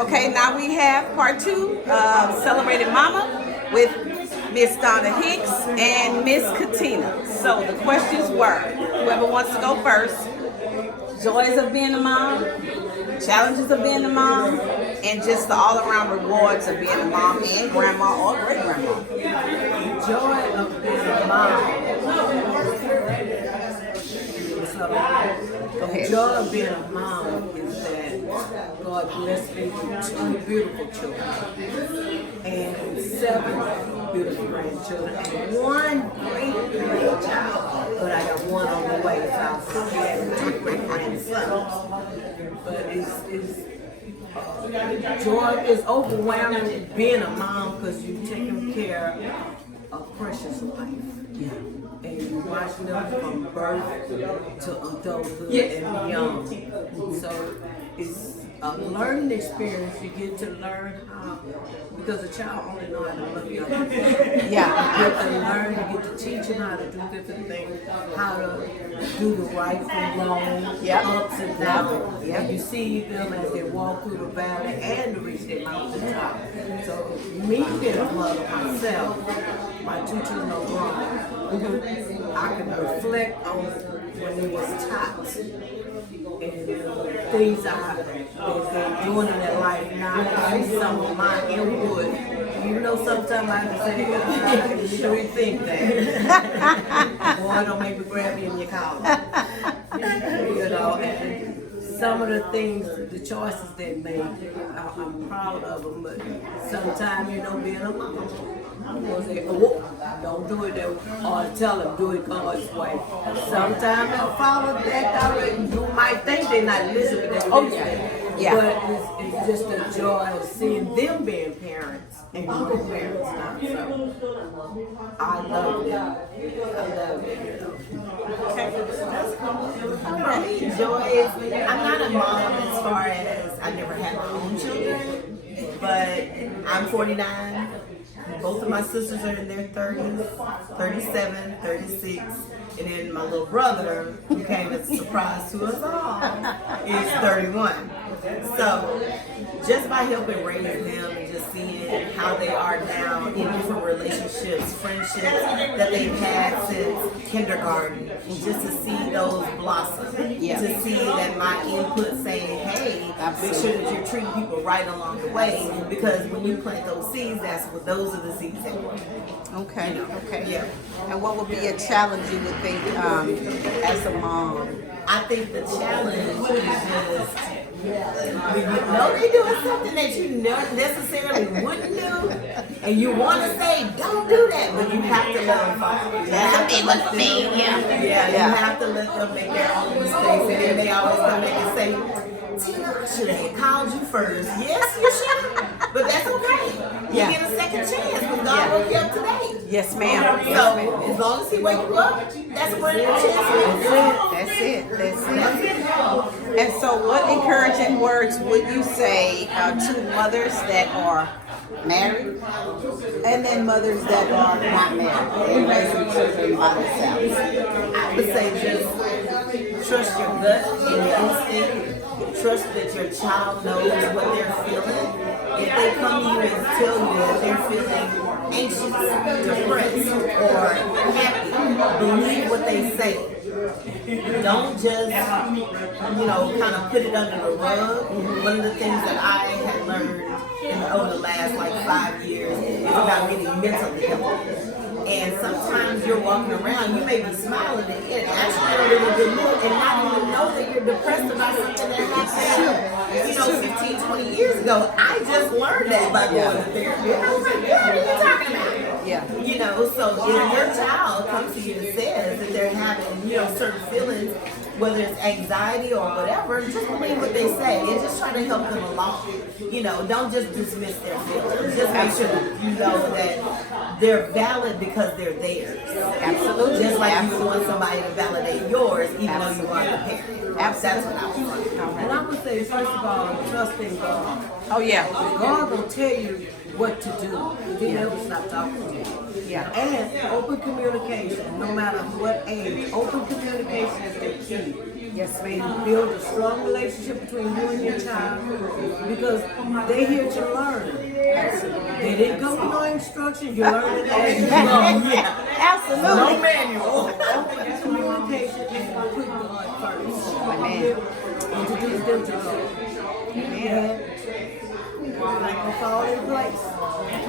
Okay, now we have part 2 of Celebrating Mama with Miss Donna Hicks and Miss Katina. So the questions were, whoever wants to go first, joys of being a mom, challenges of being a mom, and just the all-around rewards of being a mom and grandma or great-grandma. Joy of being a mom. So, Go ahead. joy of being a mom is that God blessed me with 2 beautiful children and 7 beautiful grandchildren and 1 great grandchild. But I got 1 on the way, so I'm still having 2 great grandsons. But joy is overwhelming being a mom because you're taking care of precious life. Yeah. And you watch them from birth to adulthood and beyond. So it's a learning experience. You get to learn how, because a child only knows how to love you. Yeah. You get to learn, you get to teach them how to do different things, how to do the right from wrong, Yep. ups and downs. Yep. And you see them as they walk through the valley and to reach their mountaintop. So me being a mother myself, my 2 children are grown. I can reflect on when they was taught and things they're doing in their life now. I see some of my input. You know, sometimes I have to say, you should rethink that. Boy, don't make me grab you in your collar. You know, and some of the things, the choices they make, I'm proud of them, but sometimes, being a mom, people say, oh, don't do it that way, or tell them, do it God's way. Sometimes they'll follow that direction. You might think they're not listening, but they're listening. Yeah. But it's just the joy of seeing them being parents and grandparents now. So I love them. I love it. For me, joy is, I'm not a mom as far as I never had my own children, but I'm 49. Both of my sisters are in their 30s, 37, 36, and then my little brother, who came as a surprise to us all, is 31. So just by helping raise them and just seeing how they are now in different relationships, friendships that they've had since kindergarten, and just to see those blossom, to see that my input saying, hey, make sure that you're treating people right along the way, because when you plant those seeds, those are the seeds that grow. Okay. Okay. Yeah. And what would be a challenge you would think as a mom? I think the challenge is just, when you know they're doing something that you necessarily wouldn't do, and you want to say, don't do that, but you have to let them fall. You have to let them make their own mistakes, and then they always come back and say, Tina, I should have called you first. Yes, you should have, but that's okay. You get a second chance, because God woke you up today. Yes, ma'am. So as long as He wake you up, that's what it is. That's it. And so what encouraging words would you say to mothers that are married and then mothers that are not married and raising children by themselves? I would say just trust your gut and your instinct. Trust that your child knows what they're feeling. If they come to you and tell you that they're feeling anxious, depressed, or happy, believe what they say. Don't just, kind of put it under the rug. One of the things that I had learned over the last 5 years is about getting mentally healthy. And sometimes you're walking around, you may be smiling and actually in a good mood and not even know that you're depressed about something that happened, 15, 20 years ago. I just learned that by going to therapy. And I was like, what are you talking about? Yeah. So if your child comes to you and says that they're having, certain feelings, whether it's anxiety or whatever, just believe what they say and just try to help them along. Don't just dismiss their feelings. Just make sure that you know that they're valid because they're theirs. Absolutely. Just like you would want somebody to validate yours, even though you are the parent. That's what I was talking about. And I would say, first of all, trust in God. Oh, yeah. God will tell you what to do. He never stop talking to you. Yeah. And open communication, no matter what age. Open communication is the key. Yes, ma'am. Build a strong relationship between you and your child because they're here to learn. They didn't go with no instructions. You learn it as you go. Absolutely. No manual. Open communication and put God first. Amen. Introduce them to God. Amen. Like a fall in place.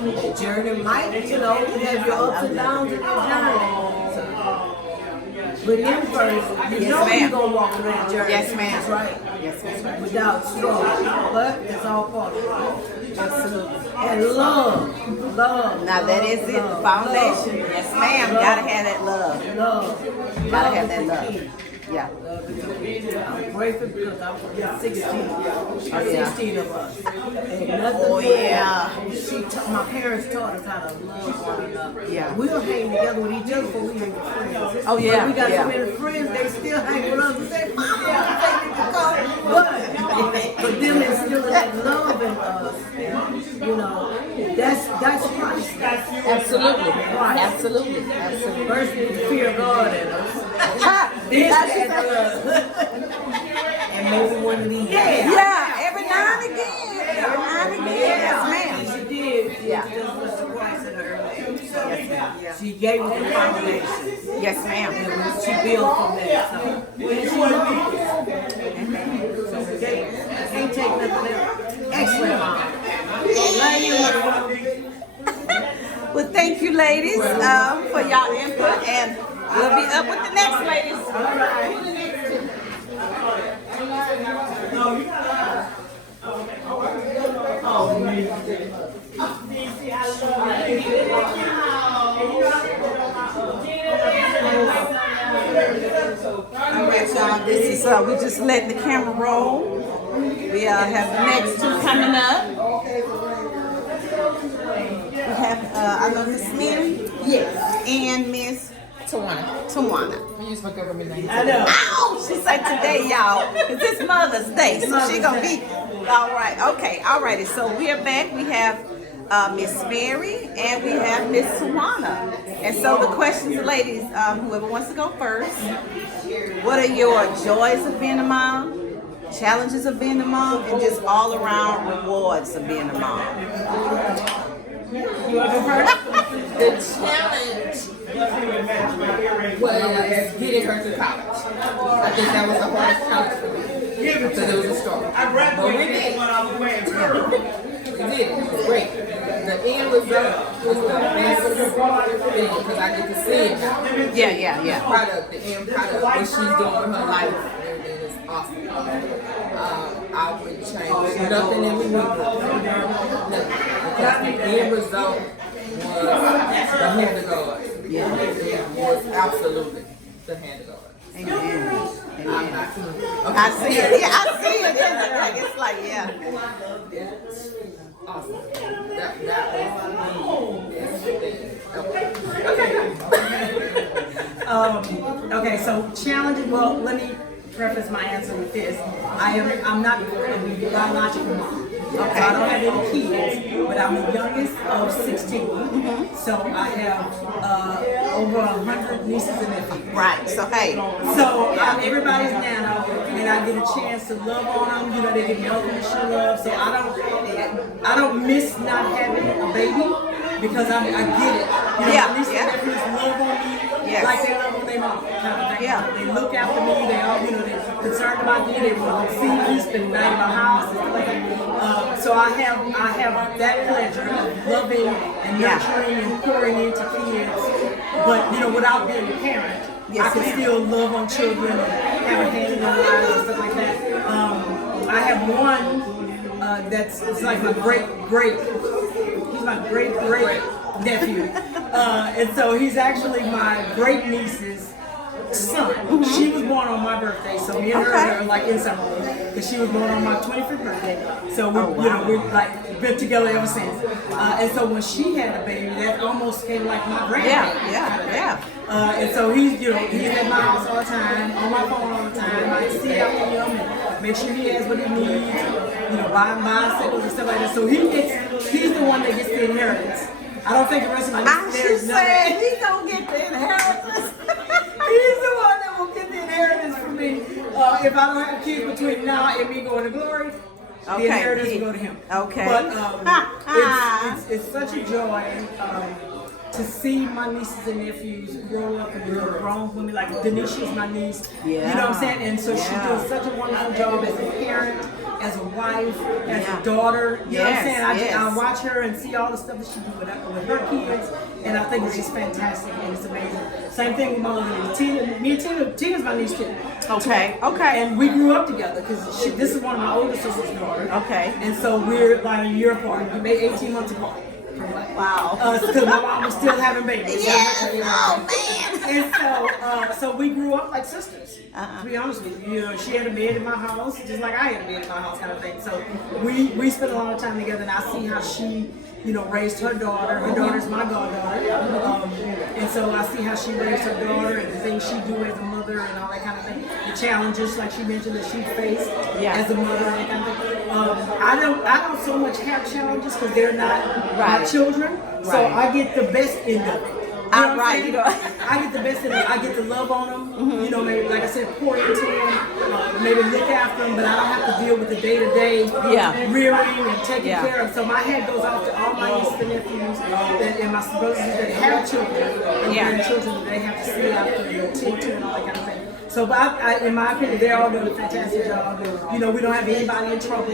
The journey might, have your ups and downs in your journey. So, but them first, you know you're going to walk through that journey. Yes, ma'am. That's right. Yes, ma'am. Without struggle. But it's all part of it. Absolutely. And love. Love. Now that is it, the foundation. Yes, ma'am. Gotta have that love. Love. Gotta have that love. Yeah. I'm grateful because I'm 16. yeah. 16 of us. And nothing Oh, yeah. My parents taught us how to love one another. Yeah. We'll hang together with each other before we hang with friends. Oh, yeah, But we got yeah. so many friends, they still hang with us and say, Mama, but them instilling that love in us, that's Christ. Absolutely. Right. Absolutely. First, we fear God in us. And maybe one of these. Yeah, every now and again. Every now and again. Yes, ma'am. She did. Yeah. Just was surprised at her age. So she gave us the foundation. Yes, ma'am. And she built from there. So when she so we can't take nothing else. Excellent, Mom. Love you, Mom. Well, thank you, ladies, for y'all input, and we'll be up with the next ladies. All right. All right, y'all. This is we just letting the camera roll. We have the next two coming up. We have I know Miss Mary, yes, and Miss Tawana. We use my government name. I know. Ow! She said today, y'all, because it's Mother's Day, so she gonna be all right. Okay, all righty. So we are back. We have Miss Mary and we have Miss Tawana. And so the questions, ladies, whoever wants to go first. What are your joys of being a mom, challenges of being a mom, and just all around rewards of being a mom? You want to go first? The challenge was getting her to college. I think that was the hardest challenge for me because it was a struggle. But we did. We did. It was great. The end result was the best thing because I get to see it now. Yeah. Product, the end product, what she's doing with her life, and everything is awesome. I would change nothing that we went through. Because the end result was the hand of God. Yeah. It was absolutely the hand of God. Amen. I'm not I see it. Yeah, I see it. It's like, yeah. awesome. That was the best thing. Okay, so challenging. Well, let me preface my answer with this. I'm not a biological mom. Okay. So I don't have any kids, but I'm the youngest of 16. Mm-hmm. So I have over 100 nieces and nephews. Right. So hey. So I'm everybody's nana, and I get a chance to love on them. They get me unconditional love. So I don't miss not having a baby because I get it. My nieces and nephews love on me like they love on their mom. Yeah. They look after me. They all, they're concerned about me. They want to see me, spend the night in my house, and stuff like that. So I have that pleasure of loving and nurturing and pouring into kids, but without being a parent. I can still love on children and have a hand in their lives and stuff like that. I have one it's like my he's my great nephew. And so he's actually my great niece's son. Mm-hmm. She was born on my birthday, so me and her are like inseparable because she was born on my 25th birthday. So we've like been together ever since. And so when she had the baby, that almost came like my grandbaby. Yeah. And so he's at my house all the time, on my phone all the time. I see after him and make sure he has what he needs. Buy him bicycles and stuff like that. So he's the one that gets the inheritance. I don't think the rest of my She said he don't get the inheritance. He's the one that will get the inheritance from me. if I don't have kids between now and me going to glory, the inheritance will go to him. Okay. But it's such a joy to see my nieces and nephews grow up and become grown women. Like Denisha's my niece. You know what I'm saying? And so she does such a wonderful job as a parent, as a wife, as a daughter. You know what I'm saying? I watch her and see all the stuff that she do with her kids, and I think it's just fantastic and it's amazing. Same thing with my little Tina. Me and Tina's my niece too. Okay. And we grew up together because this is one of my older sister's daughters. Okay. And so we're like a year apart. We made 18 months apart. Wow. Because my mom was still having babies. Yes. Oh man. And so we grew up like sisters. To be honest with you, she had a bed in my house, just like I had a bed in my house, kind of thing. So we spent a lot of time together, and I see how she, raised her daughter. Her daughter's my goddaughter, and so I see how she raised her daughter and the things she do as a mother and all that kind of thing. The challenges, like she mentioned, that she faced as a mother and that kind of thing. I don't so much have challenges because they're not my children, so I get the best end of it. I get the best of it. I get to love on them. Maybe like I said, pour into them, maybe look after them, but I don't have to deal with the day-to-day rearing and taking care of. So my head goes off to all my nieces and nephews and my brothers that have children and grandchildren that they have to see after and tend to and all that kind of thing. So, but in my opinion, they're all doing a fantastic job. We don't have anybody in trouble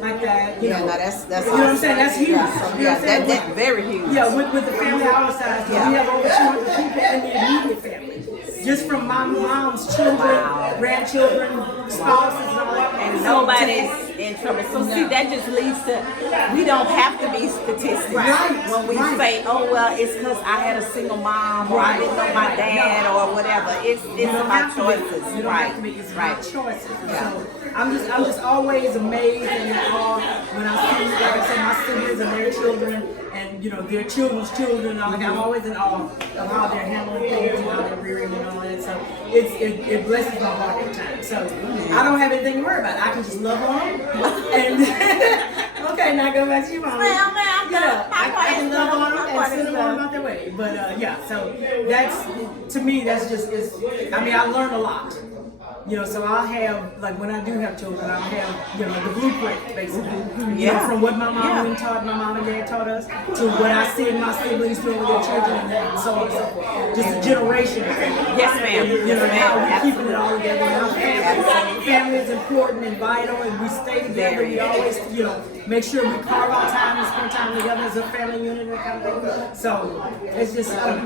like that. No, that's you know what I'm saying? That's huge. That's very huge. Yeah, with the family our size, we have over 200 people in the immediate family. Just from my mom's children, grandchildren, spouses, and all that. And nobody's in trouble. So see, that just leads to, we don't have to be statistics. When we say, oh, well, it's because I had a single mom, or I didn't know my dad, or whatever. It's about choices. You don't have to be. It's about choices. So I'm just always amazed and in awe when I see, like I said, my siblings and their children, and their children's children. I'm always in awe of how they're handling things and how they're rearing and all that. So it blesses my heart every time. So I don't have anything to worry about. I can just love on them. And okay, now go back to your mom. I can love on them and send them on about their way. But so that's, to me, that's just I learned a lot. So I'll have, like when I do have children, I'll have, the blueprint basically. From what my mom taught, my mom and dad taught us, to what I see my siblings doing with their children, and so on and so forth. Just a generation. Yes, ma'am. How we're keeping it all together. And family is important and vital, and we stay together. We always, make sure we carve out time and spend time together as a family unit and kind of thing. So it's just, I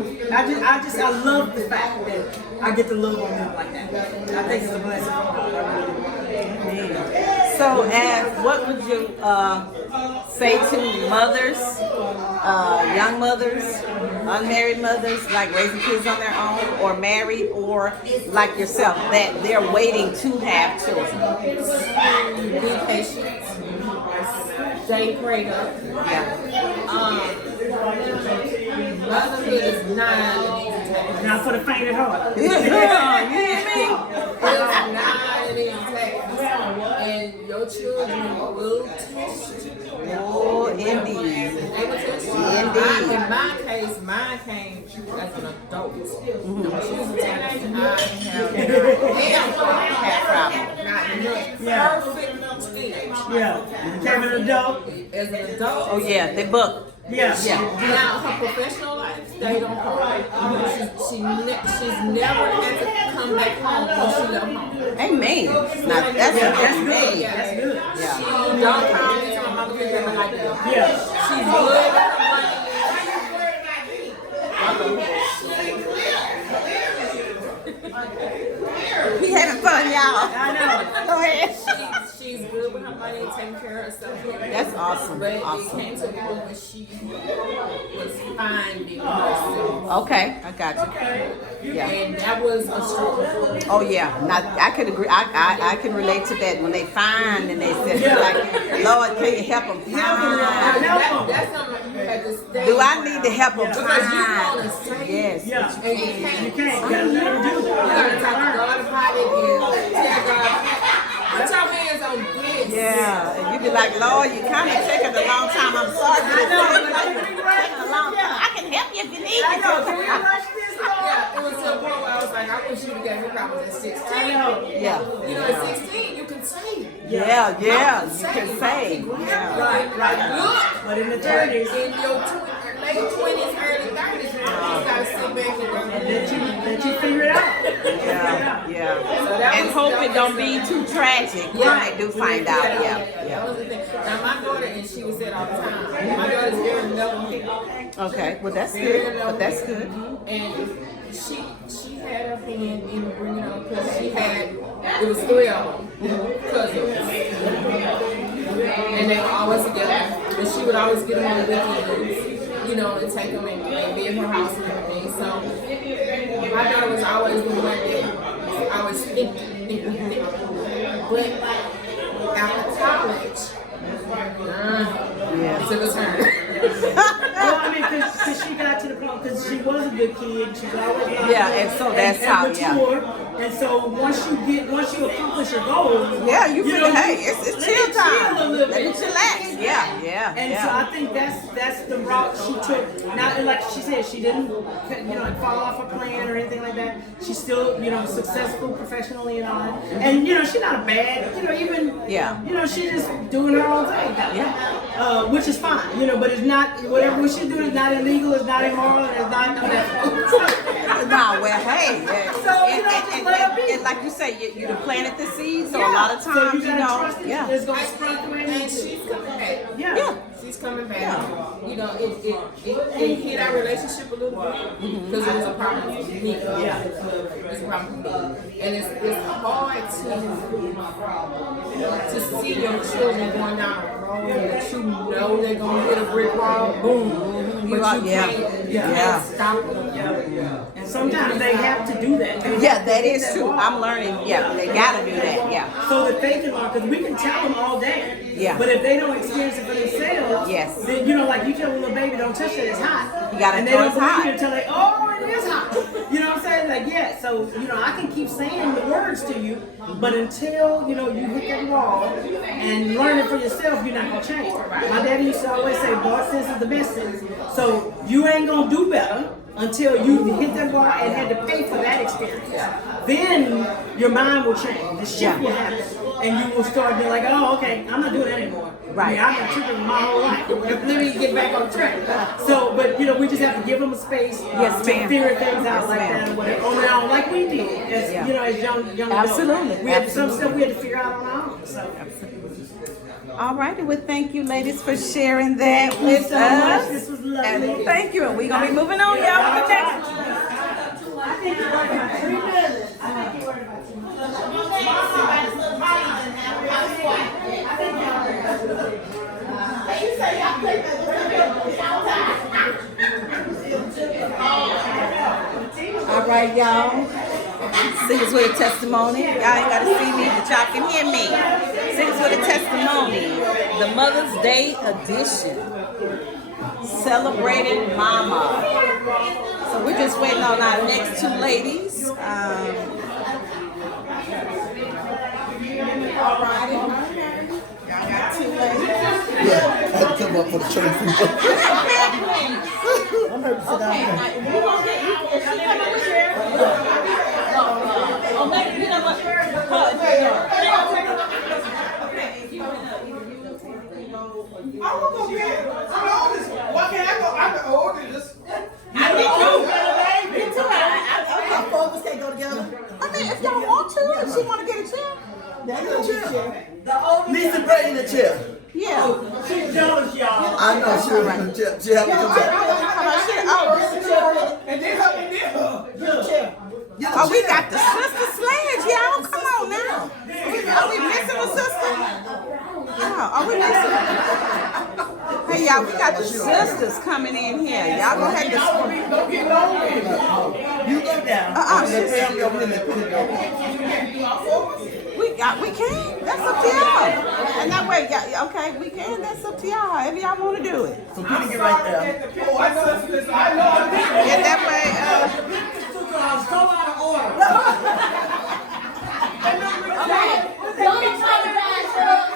love the fact that I get to love on them like that. I think it's a blessing from God. I really do. So, what would you say to mothers, young mothers, unmarried mothers, like raising kids on their own, or married, or like yourself, that they're waiting to have children? Be patient. Stay prayed up. Motherhood is not an easy task. Not for the faint at heart. You hear me? It's not an easy task. And your children will test you. Oh, indeed. They will test you. Indeed. In my case, mine came as an adult. She was a teenager. I have not perfect teenage. Came an adult. As an adult. Oh yeah, they book. Yeah. Now her professional life stayed on her. She's never had to come back home when she left home. Amen. Now, that's good. Yeah. That's good. Yeah. She don't call me to my mother because never like that. Yeah. She's good at her money. He having fun, y'all. I know. Go ahead. She's good with her money and taking care of herself. That's awesome. But Awesome. it came to a point when she was finding herself. Okay, I got you. Yeah. And that was a struggle. Oh yeah. Now I can agree. I can relate to that. When they find and they say, like, Lord, can you help them find? That's something you had to stay. Do I need to help them Because you find? want to say Yes. Yeah. and you can't. You can't. You gotta let them do it. You gotta talk to God about it and tell God, put your hands on this. Yeah. And you be like, Lord, you kind of taking a long time. I'm sorry for this. Taking a long time. I can help you if you need me. I know. Can we rush this, Lord? Yeah, it was to a point where I was like, I when she would get her problems at 16. Yeah. You know, at 16, you can save. Yeah, you can say. Yeah. Right. Look, But in the 30s, in your late 20s, early 30s, you just gotta sit back and let you figure it out. Yeah. And hope it don't be too tragic when they do find out. That was the thing. Now my daughter, and she would say it all the time, my daughter's very level-headed. Okay, well that's good. But that's good. And she had her hand in bringing up because it was 3 of them cousins, and they were always together. But she would always get them on the weekends, you know, and take them and be at her house and everything. So my daughter was always the one that I was thinking. But after college, it was her. Well, I mean, because she got to the point, because she was a good kid, she was always and so that's how, mature. And so once you accomplish your goals, you feel, hey, it's chill time. Chill a little Let me bit. chillax. Yeah. And so I think that's the route she took. Now, and like she said, she didn't, fall off her plan or anything like that. She's still, successful professionally and all. And she's not a bad, she's just doing her own thing. Which is fine, but it's not, whatever she's doing is not illegal, it's not immoral, and it's not No, well, hey, So, and like you say, you planted the seed, so a lot of times, so you gotta trust it. It's gonna sprout the way And she's coming back. Yeah. She's coming back. You know, it hit our relationship a little bit because it was a problem for me. It's a problem for me. And it's hard to see your children going down a road that you know they're gonna hit a brick wall, boom. But you can't stop them. And sometimes they have to do that. That is true. I'm learning. They gotta do that. So that they can learn, because we can tell them all day. Yeah. But if they don't experience it for themselves, then like you tell a little baby, don't touch it, it's hot. You gotta and they know don't it's believe hot. it until they, it is hot. You know what I'm saying? Like, so I can keep saying the words to you, but until you hit that wall and learn it for yourself, you're not gonna change. My daddy used to always say, "Boy, sense is the best sense." So you ain't gonna do better until you hit that wall and had to pay for that experience. Then your mind will change. The shift will happen. And you will start being like, oh, okay, I'm not doing that anymore. Right. I've been tripping my whole life. Let me get back on track. So, but we just have to give them a space to figure things out like that or whatever. On their own, like we did as as young Absolutely. adults. We had some stuff we had to figure out on our own. So All righty, well, thank you, ladies, for sharing that with so us. much. This was lovely. And thank you, and we're gonna be moving on, y'all, with the next. I think you're working about 3 minutes. All right, y'all. Singles with a Testimony. Y'all ain't gotta see me, but y'all can hear me. Singles with a Testimony, the Mother's Day edition. Celebrating Mama. So we're just waiting on our next 2 ladies. All righty. Y'all got 2 ladies. Yeah, I had to come up for the church. I'm here to sit down here. Oh, maybe you know what? I will go get it. I'm the oldest. Why can't I go? I'm the oldest. I think you. Me too. Our fathers can't go together. I mean, if y'all want to, if she want to get a chair. They go chair. The oldest. Lisa Bray in the chair. Yeah. She's jealous, y'all. I know she was in the chair. She had to come back. How about shit? Oh, And then her. oh, we got the sister sledge, y'all. Come on now. Are we missing a sister? Oh, are we missing? Hey, y'all, we got the sisters coming in here. Y'all go ahead and Don't get lonely. You go down. she's- They pay them and they put it over. we can. That's up to y'all. And that way, y'all, okay, we can. That's up to y'all. If y'all want to do it. So put it right there. Oh, I know. I know. And that way, So out of order. Don't apologize for us.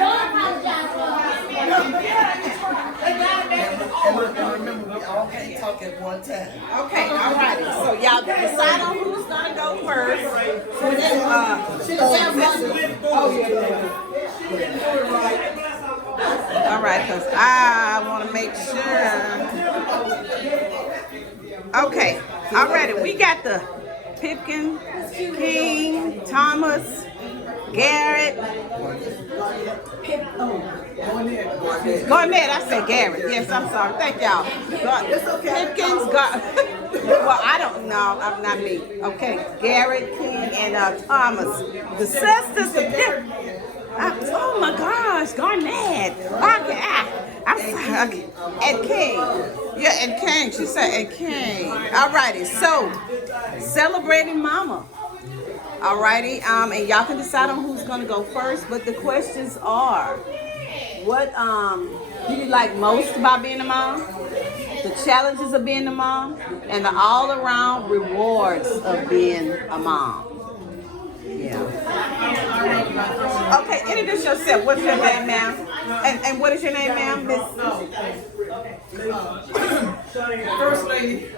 Don't apologize for us. And look, remember, we all can't talk at one time. okay, all righty. All right, because I want to make sure. Okay, all right, we got the Pipkin, King, Thomas, Garrett. Garnett, I said Garrett. Yes, I'm sorry. Thank y'all. Pipkins, well, I don't know. I'm not me. Okay, Garrett, King, and Thomas. The sisters, the oh my gosh, Garnett. I'm sorry. And King. Yeah, and King. She said, and King. Alrighty, so celebrating Mama. Alrighty, and y'all can decide on who's gonna go first. But the questions are, what do you like most about being a mom? The challenges of being a mom, and the all-around rewards of being a mom. Yeah. Okay, introduce yourself. What's your name, ma'am? And what is your name, ma'am? Miss. First lady.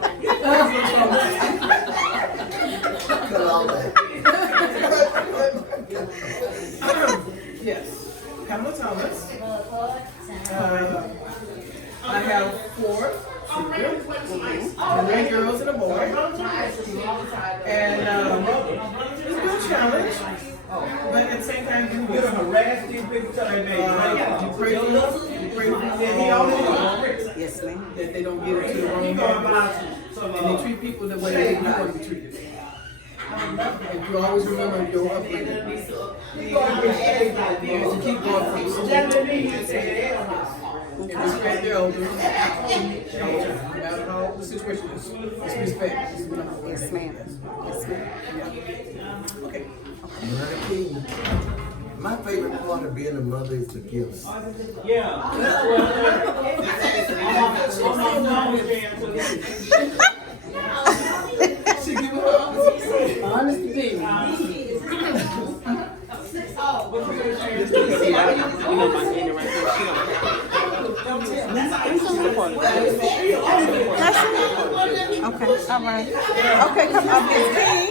Yes. Pamela Thomas. I have 4 children, 3 girls and a boy. And it's been a challenge. But at the same time, you harass these people till they make you pray for them. You pray for them. Yes, ma'am. That they don't get into the wrong hands. And they treat people the way they want to be treated. And you always remember your upbringing. And to keep going from school. And respect their elders. No matter how the situation is. It's respect. Yes, ma'am. Yes, ma'am. Okay. My favorite part of being a mother is the gifts. Okay, all right. Okay, come up, Miss King.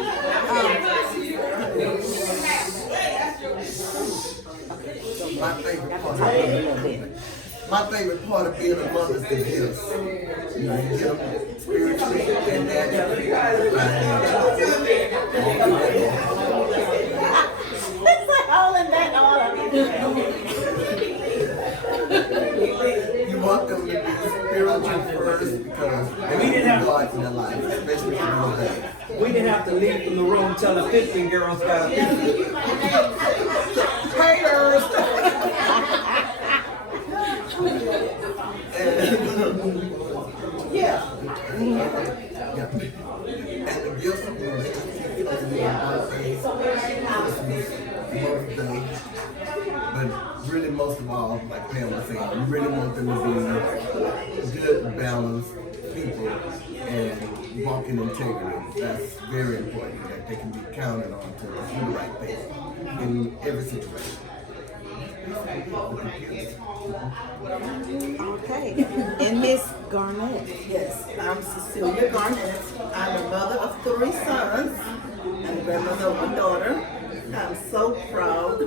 My favorite part of being a mother is the gifts. You know, you get them spiritually and naturally. It's like all in that order. You want them to be spiritual first because they need God in their life, especially for your day. We didn't have to leave from the room till the 15 girls got up. Haters! Yeah. And the gifts, you know, they just Motherden. But really, most of all, like Pam was saying, you really want them to be good, balanced people and walk in integrity. That's very important, that they can be counted on to do the right thing in every situation. Okay. And Miss Garnett. Yes, I'm Cecilia Garnett. I'm a mother of 3 sons and grandmother of 1 daughter. I'm so proud.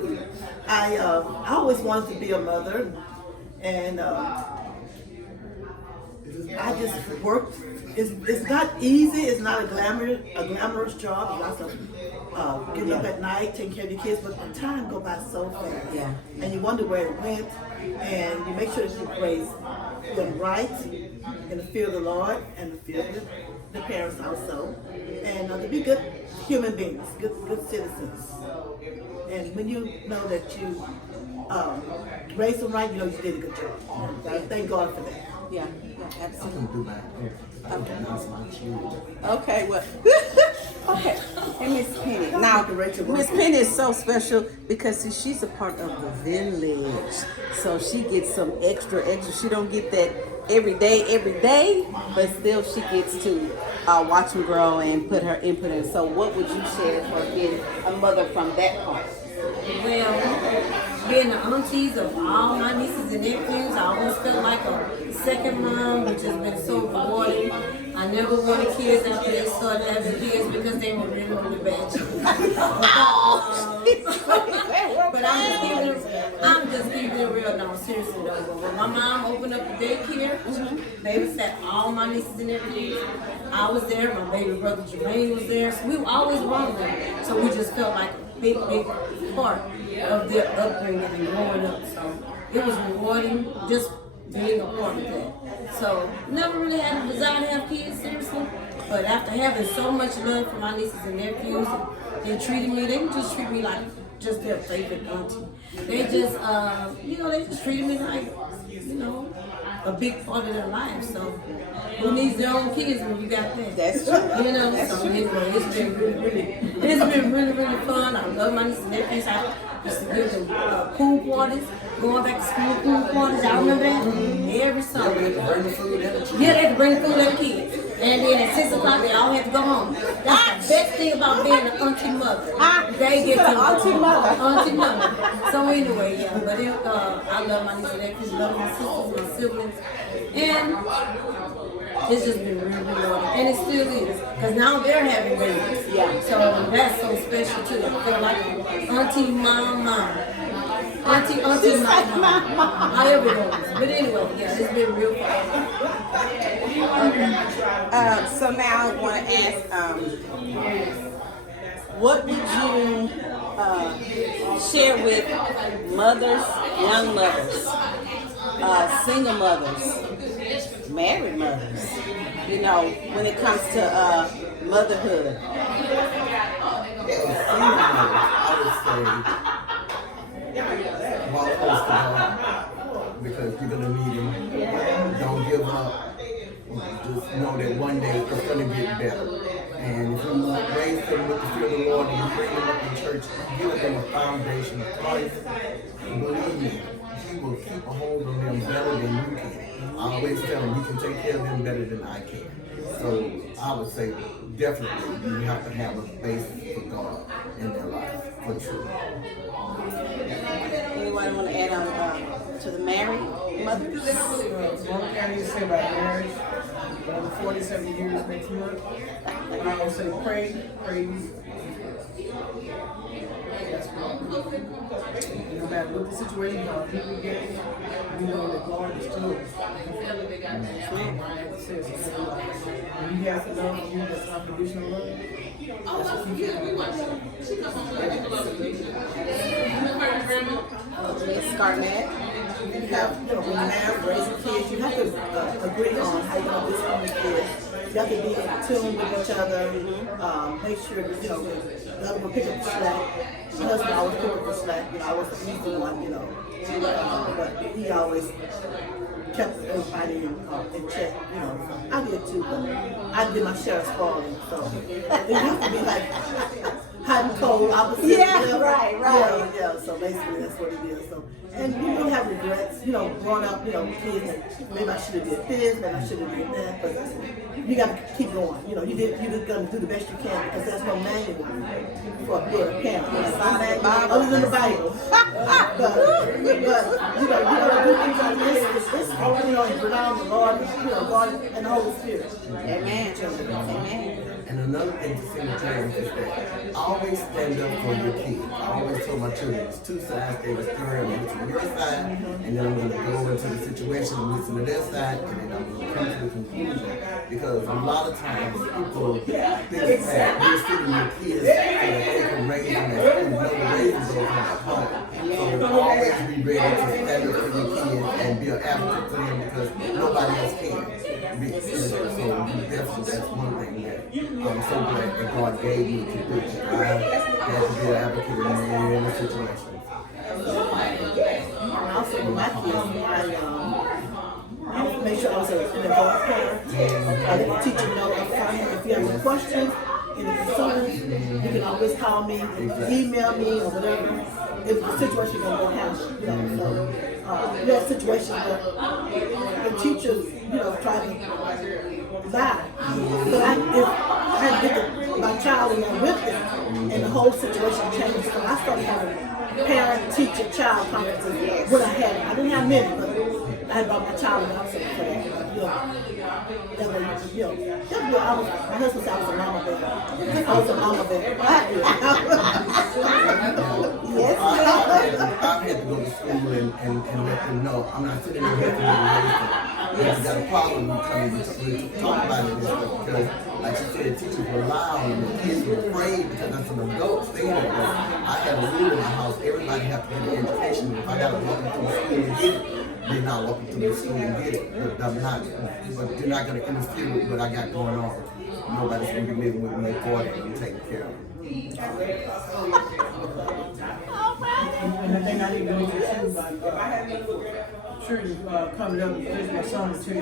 I always wanted to be a mother, and I just worked. It's not easy. It's not a glamorous job. Lots of getting up at night, taking care of your kids, but the time go by so fast. Yeah. And you wonder where it went, and you make sure that you raise them right in the fear of the Lord and the fear of the parents also, and to be good human beings, good citizens. And when you know that you raised them right, you know you did a good job. And thank God for that. Yeah, I absolutely. can do that. I can announce my children. Okay, well, okay. And Miss Penny. Now, Miss Penny is so special because see, she's a part of the village, so she gets some extra. She don't get that every day, but still she gets to watch them grow and put her input in. So, what would you share for being a mother from that part? Well, being the aunties of all my nieces and nephews. I always felt like a second mom, which has been so rewarding. I never wanted kids after they started having kids because they were really, really bad. But I'm just keeping it real. No, seriously though. When my mom opened up the daycare, they was at all my nieces and nephews. I was there. My baby brother Jermaine was there. So we were always around them. So we just felt like a big, big part of their upbringing and growing up. So it was rewarding just being a part of that. So never really had a desire to have kids, seriously. But after having so much love for my nieces and nephews, they treated me, they just treat me like just their favorite auntie. They just, they just treated me like, a big part of their life. So who needs their own kids when you got that? That's true. So anyway, it's been really, really fun. I love my nieces and nephews. I used to give them pool parties, going back to school pool parties. Y'all remember that? Every summer. Yeah, they had to bring the food and the kids. And then at 6 o'clock, they all had to go home. That's the best thing about being an auntie mother. They get to auntie mother. Auntie mother. So anyway, yeah, but I love my nieces and nephews, love my sisters, my siblings. And it's just been really rewarding. And it still is. Because now they're having babies. Yeah. So that's so special too. I feel like auntie, mom. Auntie, mom. However it goes. But anyway, yeah, it's been real fun. So now I want to ask, what would you share with mothers, young mothers, single mothers, married mothers, when it comes to motherhood? I would say, walk close to God, because you're going to need Him. Don't give up. Just know that one day it's going to get better. And if you raise them with the fear of the Lord and you bring them up in church, give them a foundation of Christ, believe me, He will keep a hold on them better than you can. I always tell them, you can take care of them better than I can. So I would say, definitely, you have to have a basis for God in their life, for sure. Anyone want to add on to the married mothers? One thing I need to say about marriage, over 47 years next month, I always say pray. That's what no matter what the situation, how people get, you know that God is still. When you have to love you, that's unconditional love. That's what you Miss Garnett? You have, when you're married, raising kids, you have to agree on how you're going to discipline the kids. You have to be in tune with each other. Make sure that, the other one pick up the slack. My husband always pick up the slack. I was the easy one, but he always kept everybody in check, I did too, but I did my share of spoiling, so it used to be like hot and cold opposite. Yeah, right. Yeah, so basically that's what it is. So, and you don't have regrets, growing up, kids, and maybe I should have did this, maybe I should have did that, but you got to keep going. You're just going to do the best you can, because there's no manual for being a parent. Other than the Bible. but you got to do things like this. And rely on the Lord, God and the Holy Spirit. Amen. And another thing to see with parents is that always stand up for your kids. I always tell my children, there's two sides, there's a story, I'm going to listen to your side, and then I'm going to go into the situation and listen to their side, and then I'm going to come to the conclusion. Because a lot of times people think that you're sitting your kids so that they can raise them as you know the raising goes on at home. So always be ready to stand up for your kids and be an advocate for them, because nobody else can. So that's one thing that I'm so glad that God gave me to do. I had to be an advocate in many situations. Also with my kids, I make sure I was an adult parent. I didn't teach them no upfront. If you have any questions, any concerns, you can always call me, email me, or whatever. If the situation is going to happen, we had situations where the teachers, tried to lie. So if I had to get my child in there with them, and the whole situation changed. So I started having parent, teacher, child conferences. What I didn't have many, but I had brought my child in also for that. My husband said I was a mama bear. I was a mama bear. Yes. I had to go to school and let them know I'm not sitting here to be raised. You got a problem, you come and talk about it and stuff because, like she said, teachers were loud and the kids were afraid because that's an adult thing. I had a rule in my house, everybody has to get an education. If I got to walk into the school and get it, they're not walking to the school and get it. But they're not going to interfere with what I got going on. Nobody's going to be living with me at 40 and taking care of me. And the thing I need to do is children coming up, there's my son to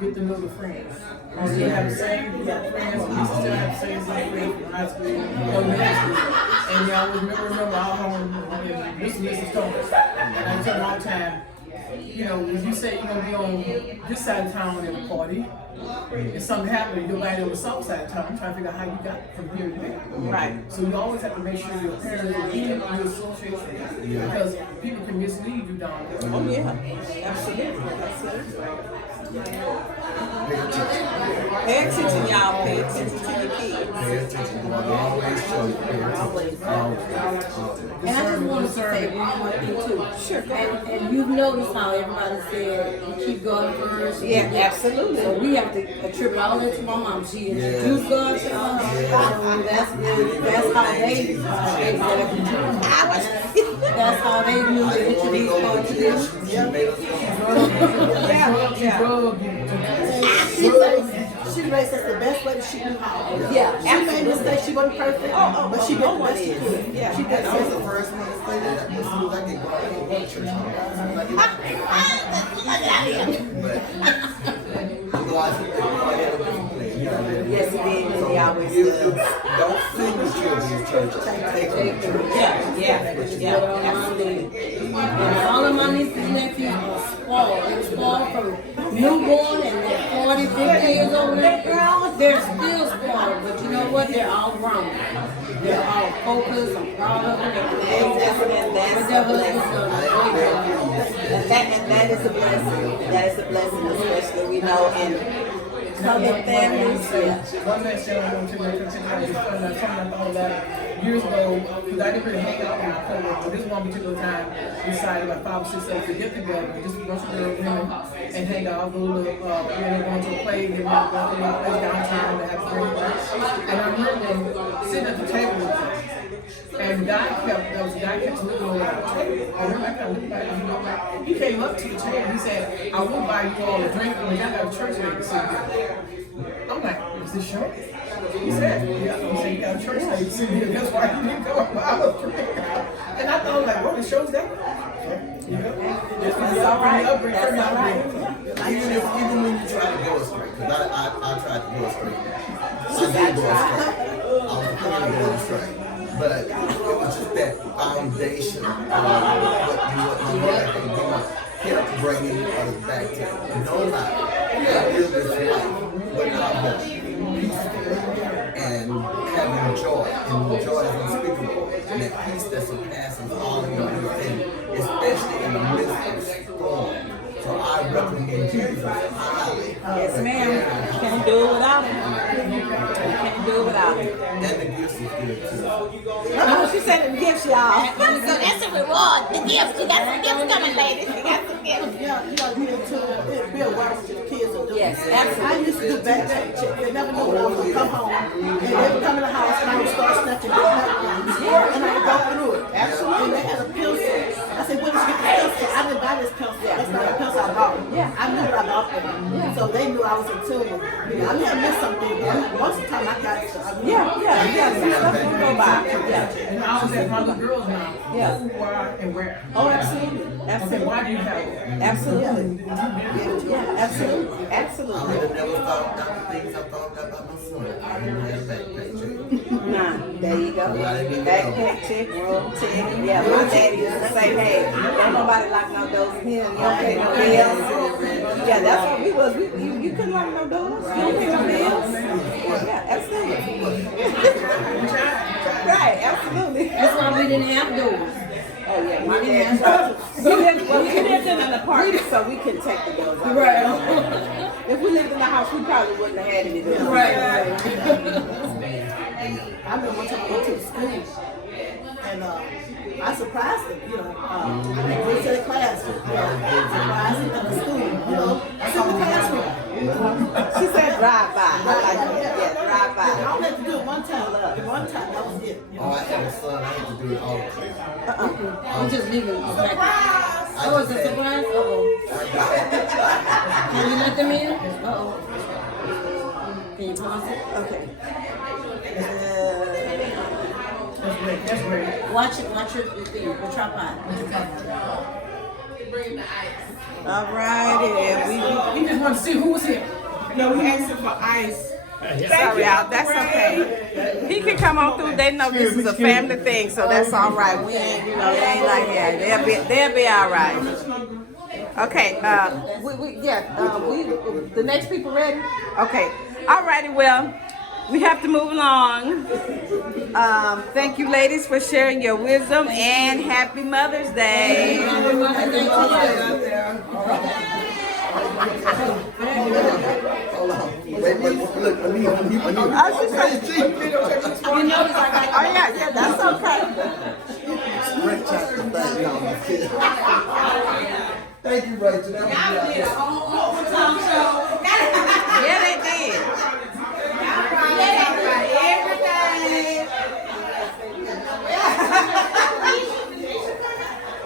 get to know the friends. We still have the same friends, we still have the same friends from high school, elementary school. And y'all always remember our home, Mrs. Thomas. And I tell them all the time, when you say you're going to be on this side of town at a party, if something happened, you're right on the south side of town, I'm trying to figure out how you got from here to there. Right. So you always have to make sure your parents are in your association because people can mislead you down there. Oh yeah, absolutely. Pay attention, y'all. Pay attention to your kids. Pay attention to what they always show you. Pay attention. And I just want to say one more thing too. Sure. And you've noticed how everybody said you keep God first. Yeah, absolutely. So we have to attribute all that to my mom. She introduced God to us. So that's how they that's how they knew to introduce God to them. She raised us the best way that she knew how. Yeah, she made mistakes. She wasn't perfect, but she did the best she could. Yeah, she did. I was the first one to say that as soon as I get going, I go to church. Yes, it is. He always does. Don't sing the children's church. Take them to church. Yeah, absolutely. And all of my nieces and nephews are spoiled. They're spoiled from newborn and they're 40, 50 years old now. They're still spoiled, but you know what? They're all grown. They're all focused. I'm proud of them. And that is a blessing. That is a blessing, especially we know in covered families. One last thing I want to mention, something I thought about years ago, because I didn't really hang out with my cousins, but this one particular time, we decided about 5 or 6 of us to get together, just a bunch of girls, women, and hang out, go to, going to a play, and go to a place downtown to have drinks. And I remember sitting at the table with them. And the guy kept looking over at the table. I remember I kept looking at him. He came up to the table. He said, I will buy you all a drink when we got a church lady sitting here. I'm like, is this sure? He said, yeah. He said, you got a church lady sitting here. That's why you didn't go and buy a drink. And I thought, like, what, the show's that? That's all right. That's all right. Even when you try to go astray, because I tried to go astray. I did go astray. I was going to go astray. But it was just that foundation of what my mother had done kept bringing us back to. Nobody live this life without hope, peaceful, and having joy. And the joy is unspeakable. And that peace that surpasses all of your understanding, especially in the midst of storm. So I recommend Jesus highly. Yes, ma'am. Can't do it without him. Can't do it without him. And the gifts is good too. Oh, she said the gifts, y'all. So that's a reward. The gifts. You got some gifts coming, ladies. You got some gifts. Yeah, you gotta be aware of what your kids are doing. Yes, absolutely. I used to do backpack check. They never knew when I was gonna come home. And they would come in the house and I would start snatching backpack things. And I would go through it. Absolutely. And they had a pencil. I said, what did you get the pencil? I didn't buy this pencil. That's not a pencil I bought. Yeah. I knew what I bought for them. So they knew I was in tune with them. I may have missed something, but most of the time I got it. Yeah. Some stuff will go by. Yeah. And I was at my little girls now. Yeah. Who, why, and where. Oh, absolutely. Okay, Absolutely. why do you have it? Absolutely. Yeah, absolutely. I Absolutely. would have never thought about the things I thought about my son. I didn't have a backpack check. Nah, there you go. Backpack check, room check. Yeah, my daddy used to say, hey, don't nobody lock no doors in here. You don't pay no bills. Yeah, that's what we was. You couldn't lock no doors. You don't pay no bills. Yeah, absolutely. Right, absolutely. That's why we didn't have doors. Oh yeah, my dad. We lived in an apartment, so we couldn't take the doors out. Right. If we lived in the house, we probably wouldn't have had any doors. Right. I remember one time I went to the school and I surprised them, you know. I went to the classroom, surprised them at the school, you know. I saw the classroom. She said drive by. I like that. Yeah, drive by. I only had to do it one time. One time, that was it. You Oh, know? I had a son. I had to do it all the time. I'm just leaving it back. Oh, it's a surprise? Uh-oh. Can you let them in? Uh-oh. Can you pause it? Okay. Watch your thing, the tripod. All righty. We just want to see who was here. No, we asked him for ice. Sorry, y'all. That's okay. He can come on through. They know this is a family thing, so that's all right. We ain't, you know, they ain't like that. They'll be all right. Okay. The next people ready? Okay. All righty. Well, we have to move along. Thank you, ladies, for sharing your wisdom, and happy Mother's Day. Hold on. Wait, look, I need. Oh yeah, that's okay. Thank you, Rachel. That was Yeah, they did.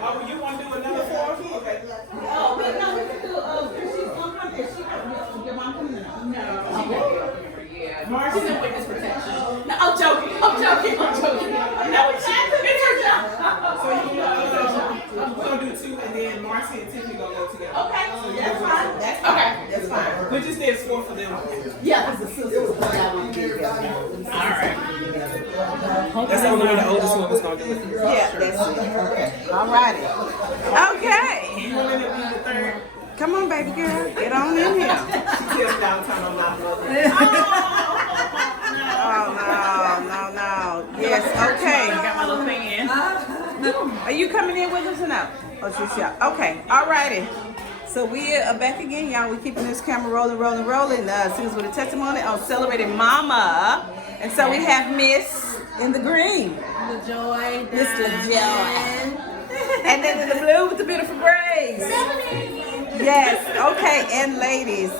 Oh, you want to do another 4? Okay. Marcy in witness protection. No, I'm joking. No, it's her job. So we're going to do 2, and then Marcy and Tiffany going to go together. Okay, so that's fine. That's fine. We just did 4 for them. Yeah, because the sisters. All right. That's the only way the oldest one was going to do it. Yeah, that's it. All righty. Okay. You want me to be the third? Come on, baby girl. Get on in here. She tells downtown on my mother. Oh, no. Yes, okay. Got my little thing in. Are you coming in with us or no? Oh, she's out. Okay, all righty. So we are back again, y'all. We're keeping this camera rolling. Singles with a Testimony on Celebrating Mama. And so we have Miss in the green. LaJoy. Miss LaJoy. And then in the blue with the beautiful braids. Yes, okay, and ladies,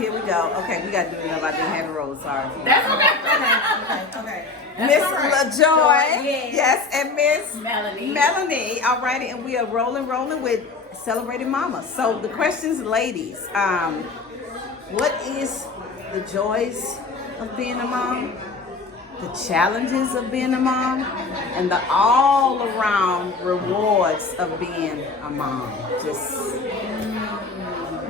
here we go. Okay, we got to do it about the heavy roll, sorry. That's okay. Miss LaJoy, yes, and Miss Melanie. all righty, and we are rolling with Celebrating Mama. So the questions, ladies, what is the joys of being a mom, the challenges of being a mom, and the all-around rewards of being a mom? Just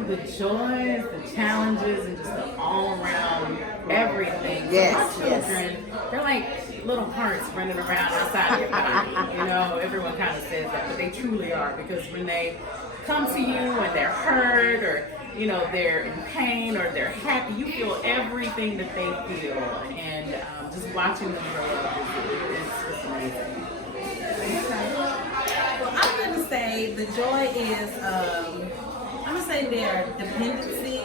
the joys, the challenges, and just the all-around everything. Yes, My children, they're like little hearts running around outside your body. You know, everyone kind of says that, but they truly are, because when they come to you and they're hurt, or you know, they're in pain, or they're happy, you feel everything that they feel, and just watching them grow up is just amazing. Well, I'm going to say the joy is, I'm going to say their dependency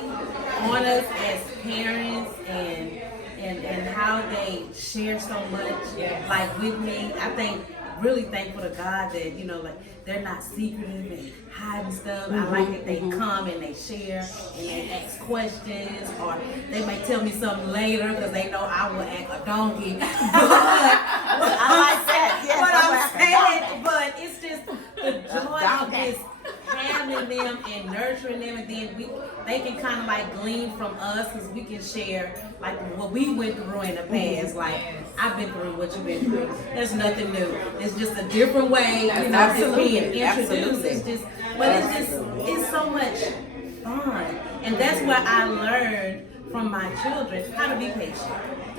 on us as parents, and how they share so much, like with me. I think, really thankful to God that, you know, like, they're not secretive and hiding stuff. I like that they come and they share and they ask questions, or they may tell me something later because they know I will act a donkey. But I like that. Yes, but I'm saying, but it's just the joy of just having them and nurturing them, and then they can kind of like glean from us, because we can share like what we went through in the past. Like, I've been through what you've been through. There's nothing new. It's just a different way, you know, just being introduced. It's just so much fun, and that's what I learned from my children how to be patient.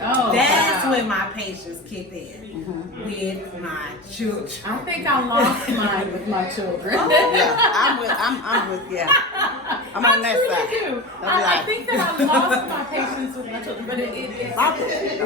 Oh, That's wow. when my patience kicked in with my children. I think I lost mine with my children. Yeah, I'm with I'm on that truly side. do. I think that I lost my patience with my children, but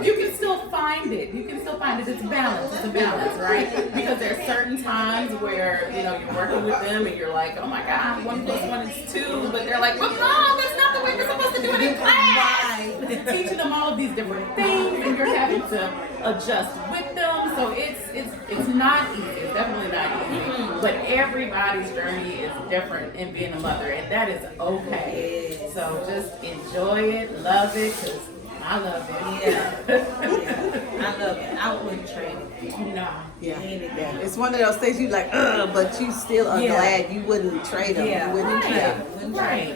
you can still find it. You can still find it. It's balance. It's a balance, right? Because there's certain times where you're working with them and you're like, oh my God, 1 + 1 is 2, but they're like, well, no, that's not the way we're supposed to do it in class. But you're teaching them all of these different things, and you're having to adjust with them. So it's not easy. It's definitely not easy. But everybody's journey is different in being a mother, and that is okay. So just enjoy it, love it, because I love it. Yeah. I love it. I wouldn't trade it. No. Yeah. It's one of those things you like, but you still are glad you wouldn't trade them. Yeah. You wouldn't trade them. Right.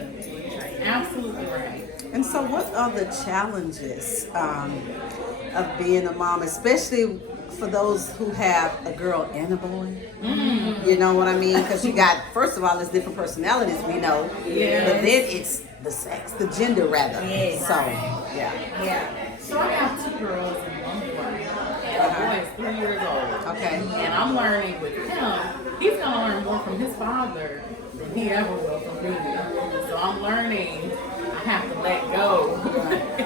Absolutely right. And so what are the challenges of being a mom, especially for those who have a girl and a boy? You know what I mean? Because you got, first of all, it's different personalities, we know. Yes. But then it's the sex, the gender rather. Yes. So, yeah. So I have 2 girls and 1 boy. And the boy is 3 years old. Okay. And I'm learning with him, he's going to learn more from his father than he ever will from me. So I'm learning I have to let go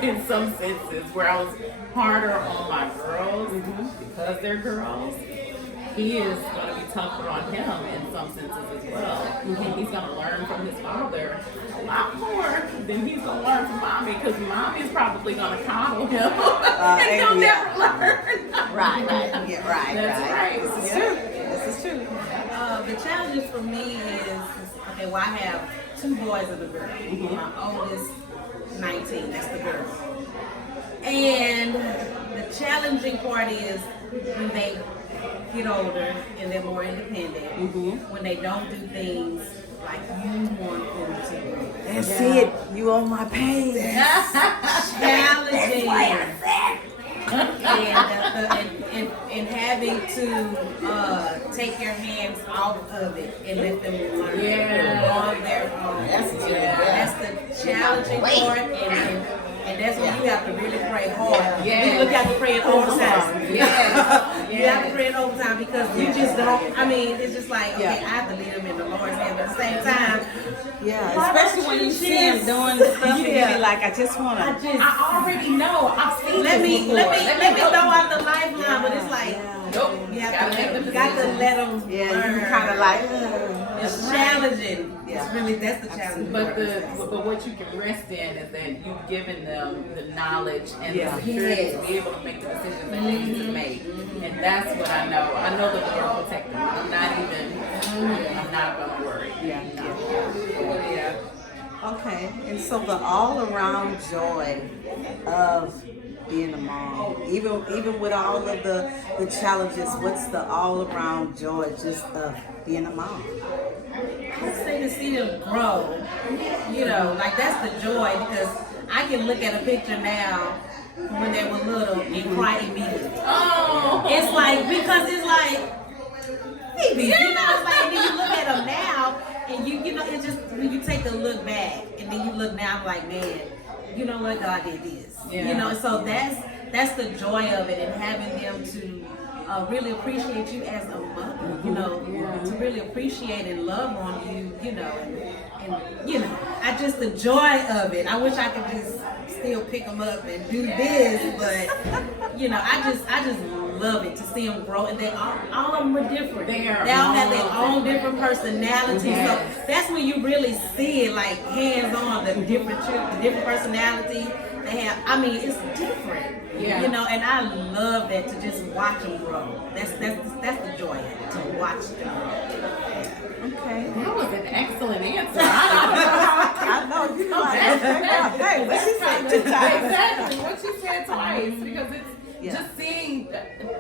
in some senses where I was harder on my girls because they're girls. He is going to be tougher on him in some senses as well. And he's going to learn from his father a lot more than he's going to learn from mommy, because mommy's probably going to coddle him and he'll never learn. Right. That's right. This is true. This is true. The challenges for me is, okay, well, I have 2 boys and a girl. My oldest, 19, that's the girl. And the challenging part is when they get older and they're more independent, when they don't do things like you want them to do. That's it. You on my page. Challenging. And having to take your hands off of it and let them learn on their own. That's the challenging part, and that's when you have to really pray hard. You have to pray in overtime. You have to pray in overtime, because you just don't. I mean, it's just like, okay, I have to lead them in the Lord's hand, but at the same time, especially when you see them doing the stuff and you be like, I just want to. I already know. I've seen let me before. let me throw out the lifeline, but it's like, nope. You have to let them Yeah, learn. you kind of like, It's challenging. It's really, that's the challenge. But what you can rest in is that you've given them the knowledge and the security to be able to make the decisions that they need to make. And that's what I know. I know the Lord will protect them. I'm not going to worry. Okay, and so the all-around joy of being a mom, even with all of the challenges, what's the all-around joy just of being a mom? I'd say to see them grow, like that's the joy, because I can look at a picture now when they were little and cry immediately. Oh, it's like, because it's like, baby, it's like, and then you look at them now, and it's just, when you take a look back, and then you look now, I'm like, man, you know what, God did this. So that's the joy of it, and having them to really appreciate you as a mother, to really appreciate and love on you, and I just, the joy of it. I wish I could just still pick them up and do this, but I just love it to see them grow, and they all of them are different. They all have their own different personalities. So that's when you really see it, like hands on, the different personalities they have. I mean, it's different. And I love that, to just watch them grow. That's the joy of it, to watch them grow. Okay. that was an excellent answer. I know. You like, hey, what she said 2 times. Exactly, what she said twice, because it's just seeing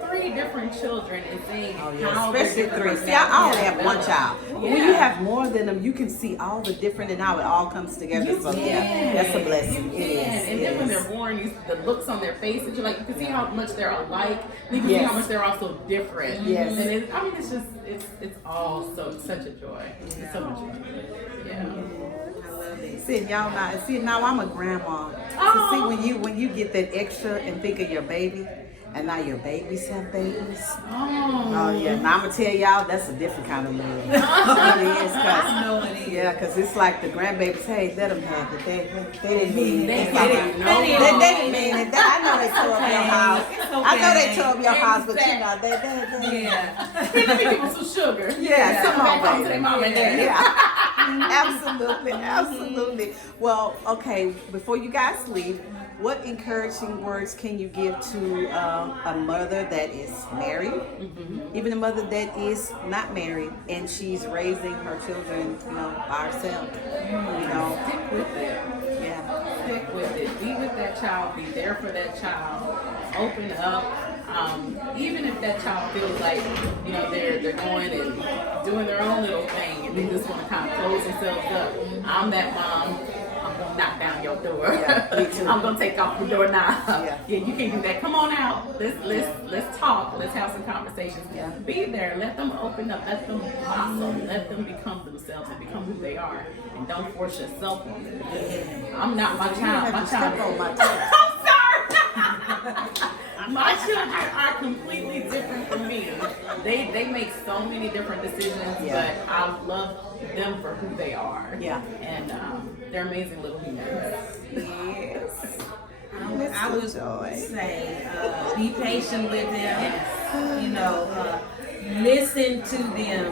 3 different children and seeing how especially 3. See, I only have 1 child. When you have more than them, you can see all the different and how it all comes together. So that's a blessing. It is. And then when they're born, the looks on their faces, you can see how much they're alike. You can see how much they're also different. Yes. And it's just it's all such a joy. It's so much fun. See, y'all not. See, now I'm a grandma. So see, when you get that extra and think of your baby, and now your babies have babies. Oh yeah. Now I'm gonna tell y'all that's a different kind of love. It is, cause yeah, cause it's like the grandbabies. Hey, let them have it. They didn't mean it. They didn't mean it. I know they tore up your house. I know they tore up your house, but you know they. Yeah. Give them some sugar. Yeah, come on, back home to their mom and dad. Yeah. Absolutely. Well, okay. Before you guys leave, what encouraging words can you give to a mother that is married, even a mother that is not married, and she's raising her children, by herself? Stick with it. Yeah. Stick with it. Be with that child. Be there for that child. Open up. Even if that child feels like they're going and doing their own little thing, and they just want to kind of close themselves up. I'm that mom. I'm gonna knock down your door. Yeah, me too. I'm gonna take off the doorknob. Yeah. You can't do that. Come on out. Let's talk. Let's have some conversations. Yeah. Be there. Let them open up. Let them blossom. Let them become themselves and become who they are. And don't force yourself on them. I'm not my child. My child. I'm sorry. My children are completely different from me. They make so many different decisions, but I love them for who they are. Yeah. And they're amazing little humans. Yes. I would say be patient with them. Listen to them.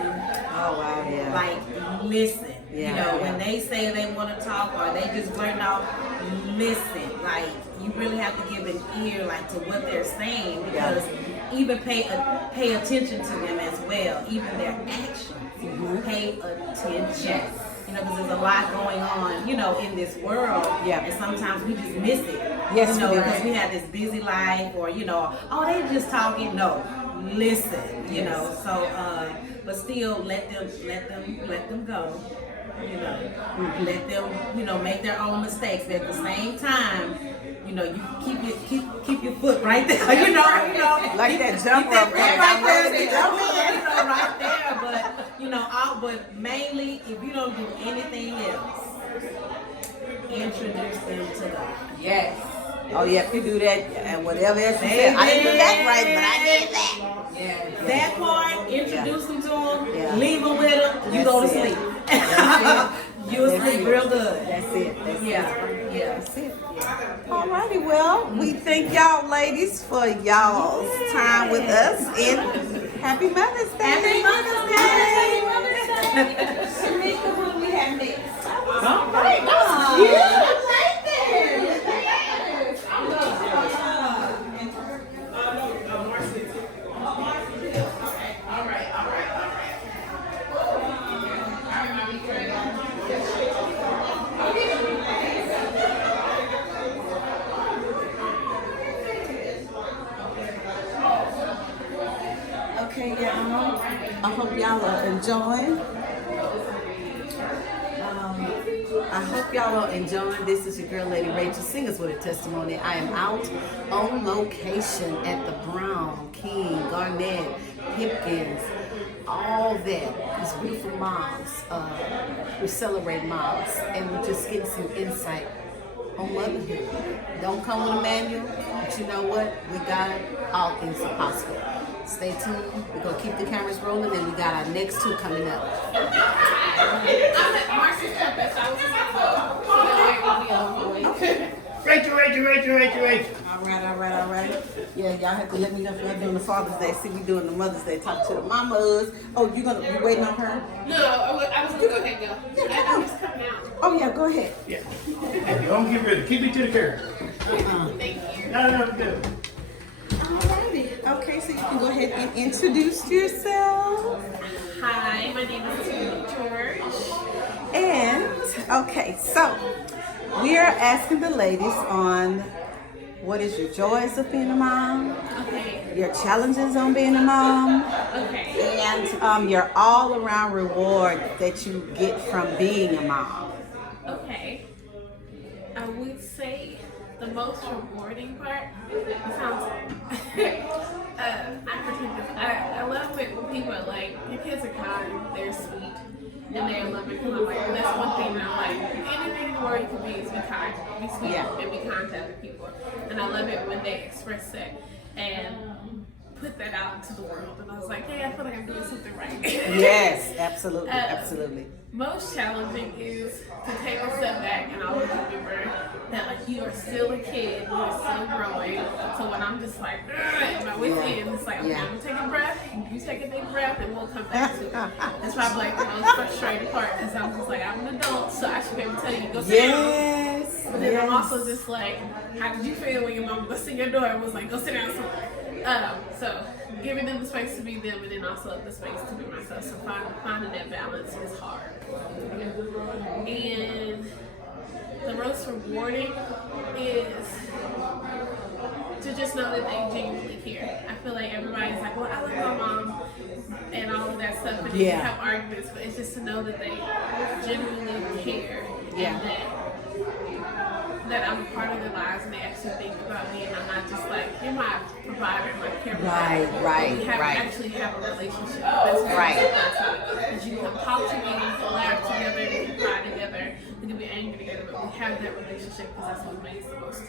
Oh wow, yeah. Like listen. Yeah. When they say they want to talk or they just blurt out, listen. Like you really have to give an ear to what they're saying, because even pay attention to them as well, even their actions. Pay attention. Because there's a lot going on, in this world. Yeah. And sometimes we just miss it. Yes, because we have this busy life, or oh, they just talking. No, listen. So but still let them go. Let them make their own mistakes. But at the same time, you keep your foot right there. Like that jump rope. Right there. But mainly, if you don't do anything else, introduce them to God. Yes. Oh yeah, if you do that, and whatever else you said, I didn't do that right, but I did that. Yeah. That part, introduce them to them, Yeah. leave them with them, you go to sleep. You'll sleep real good. That's it. That's it. Alrighty, well, we thank y'all ladies for y'all's time with us, and Happy Mother's Day. Happy Mother's Day. Happy Mother's Day. Shamika, what do we have next? All right, that's cute. I like that. Okay, y'all. I hope y'all are enjoying. I hope y'all are enjoying. This is your girl, Lady Rachael, Singles with a Testimony. I am out on location at the Brown, King, Garnett, Hipkins, all that. These beautiful moms. We celebrate moms, and we're just getting some insight on motherhood. Don't come with a manual, but you know what? With God, all things are possible. Stay tuned. We're going to keep the cameras rolling, and we got our next two coming up. Okay. Rachel. All right. Yeah, y'all have to let me know if y'all doing the Father's Day. See, we doing the Mother's Day. Talk to the mamas. Oh, you waiting on her? No, I was gonna go ahead and go. Yeah, come on. Oh yeah, go ahead. Yeah. Hey, don't get ready. Keep me to the camera. Thank you. No, good. Alrighty. Okay, so you can go ahead and introduce yourself. Hi, my name is George. And okay, so we are asking the ladies on what is your joys of being a mom, Okay. your challenges on being a mom, Okay. and your all-around reward that you get from being a mom. Okay. I would say the most rewarding part sounds. I love it when people are like, your kids are kind, they're sweet, and they're loving. Because I'm like, that's one thing that I'm like, anything only word you can be is be kind, be sweet, Yeah. and be kind to other people. And I love it when they express that and put that out into the world. And I was like, hey, I feel like I'm doing something right. Yes, absolutely, absolutely. Most challenging is to take a step back and always remember that like you are still a kid, you are still growing. So when I'm just like, and my wit's end, it's like, okay, I'm gonna take a breath, you take a deep breath, and we'll come back to it. That's probably like the most frustrating part because I'm just like, I'm an adult, so I should be able to tell you, go sit down. But then I'm also just like, how did you feel when your mom busted your door and was like, go sit down somewhere? So giving them the space to be them and then also the space to be myself. So finding that balance is hard. And the most rewarding is to just know that they genuinely care. I feel like everybody's like, well, I love my mom and all of that stuff, and you have arguments, but it's just to know that they genuinely care and that I'm a part of their lives and they actually think about me and I'm not just like, you're my provider, my caregiver. Right. We actually have a relationship. That's because you can talk to me, we can laugh together, we can cry together, we can be angry together, but we have that relationship because that's what makes the most.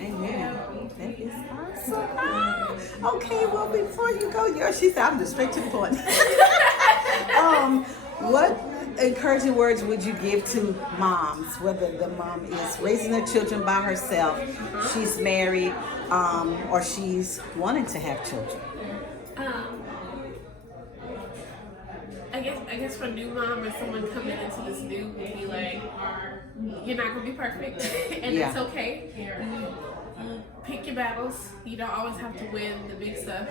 Amen. That is awesome. Okay, well, before you go, she said, I'm just straight to the point. What encouraging words would you give to moms, whether the mom is raising their children by herself, she's married, or she's wanting to have children? I guess for a new mom or someone coming into this new would be like, you're not gonna be perfect, and it's okay. Pick your battles. You don't always have to win the big stuff.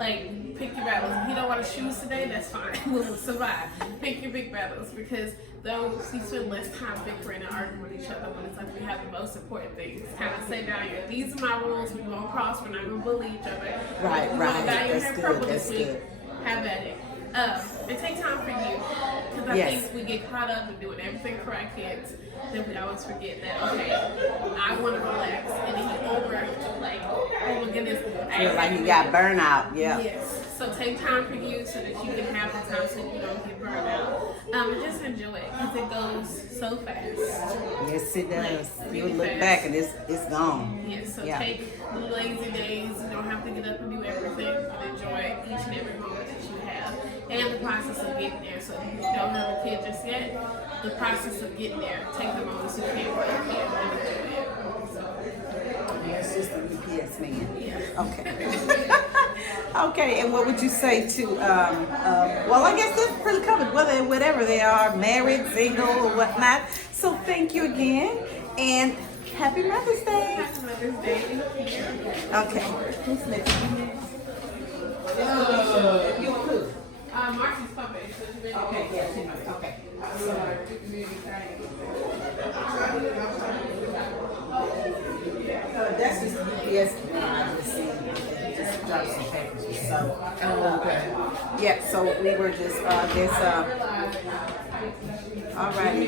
Like, pick your battles. If you don't want to choose today, that's fine. We'll survive. Pick your big battles because those you spend less time bickering and arguing with each other when it's like we have the most important things. Kind of say down here, these are my rules. We won't cross. We're not gonna bully each other. Right. That's good. That's good. Have at it. And take time for you. Because I think we get caught up in doing everything for our kids. Then we always forget that, okay, I want to relax. And then you oh my goodness. Feel like you got burnout. Yes. So take time for you so that you can have the time so you don't get burned out. And just enjoy it because it goes so fast. Yes, it does. Really You look fast. back and it's gone. Yes, so take the lazy days. You don't have to get up and do everything, but enjoy each and every moment that you have. And the process of getting there. So if you don't have a kid just yet, the process of getting there. Take the moments you can with your kid and enjoy it. It's just a UPS man. Okay. Okay, and what would you say to, well, I guess that's pretty covered, whatever they are, married, single, or whatnot. So thank you again, and happy Mother's Day. Happy Mother's Day. Okay. Who's next? You who? Marcy's puppet. Okay, yeah, okay. That's just UPS. I just see. Just dropped some packages. So. Okay. Yeah. So we were just all righty.